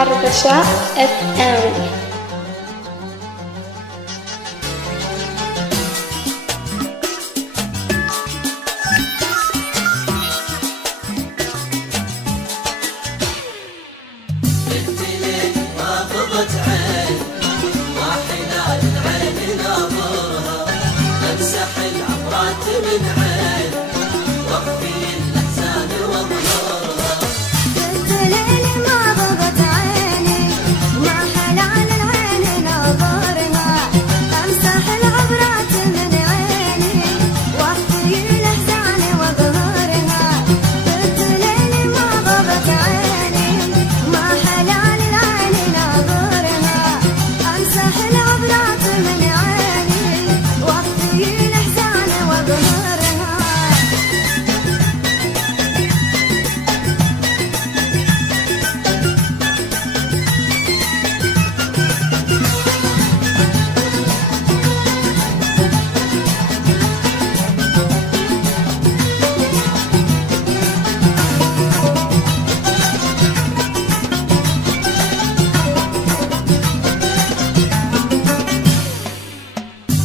حربشة FM. من عين وقفي الأحزان وضرورها بنت ليل ما غضت عيني ما حلال العين نظرها أمسح العبرات من عيني وقفي الأحزان وظهورها بنت ليل ما غضت عيني ما حلال العين نظرها أمسح العبرات من عيني وقفي الأحزان وظهورها.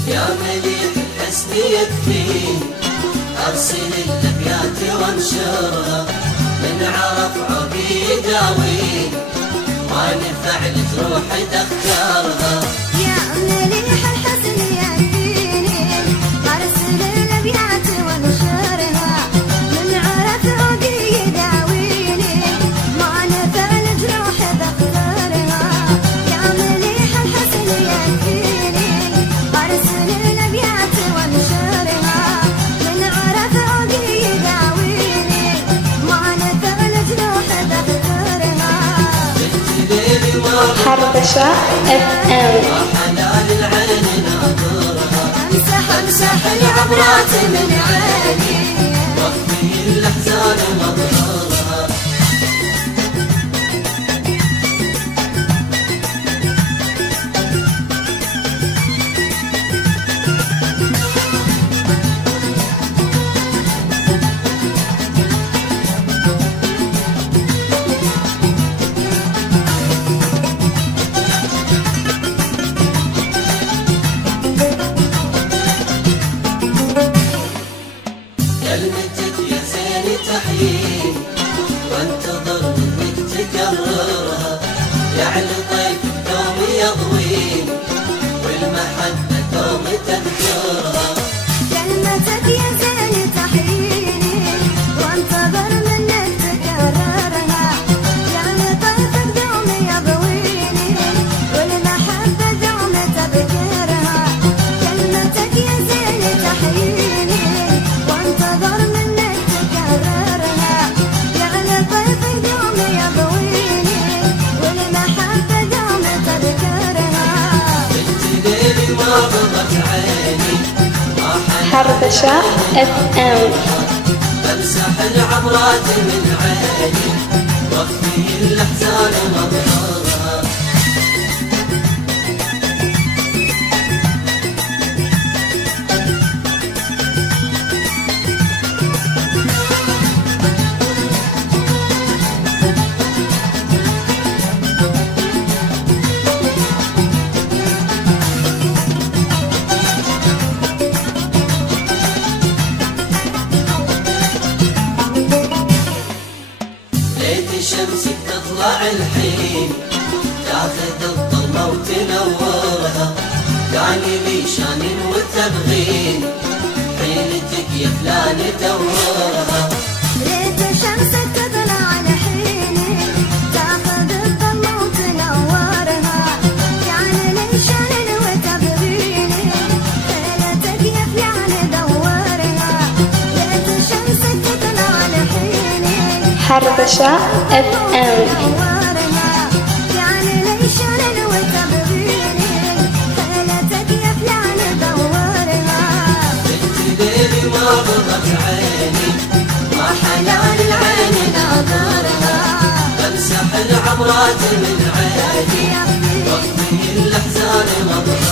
يا مليح الحسن يكفي أرسل الأبيات وانشرها من عرف عقي يداوي ما نفع لتروح تختارها. يا مليح الحسن يكفيني أرسل الأبيات وانشرها من عرف عقي يداويني ما نفع لجروح تختارها. يا مليح الحسن يكفيني أرسل الأبيات وانشرها من عرف عقي يداويني ما نفع لجروح تختارها. بنت ليل ما حربشة FM. حلال العين ناظرها أمسح العبرات من عيني وقفي الأحزان وضرورها. كلمتك يا زين تحيين وانتظر منك تكررها يعني طيف دوم يضوين والمحبة دوم تذكرها. كلمتك يا زين تحييني وانتظر منك تكررها يعني طيفك دوم يضويني والمحبة دوم تذكرها. كلمتك يا زين تحييني وانتظر منك تكررها يعني طيفك دوم يضويني والمحبة دوم تذكرها. بنت ليل ما غضت عيني ما حربشة FM. بمسح العبرات من عيني وقفي الأحزان وضرورها. ليت شمسك تطلع الحين تاخذ الظلمة وتنورها كان لي شان وتبغين حيلتك يا فلان دورها. ليت شمسك تطلع الحين تاخذ الظلمة وتنورها يعني لي شان وتبغيني حيلتك يا فلان دورها. ليت شمسك تطلع الحين حربشة FM. دورها يعني لي شان وتبغيني حيلتك يا فلان دورها. بنت ليل ما غضت عيني ما حلال العين ناظرها بمسح العبرات من عيني وقفي الأحزان وضرورها.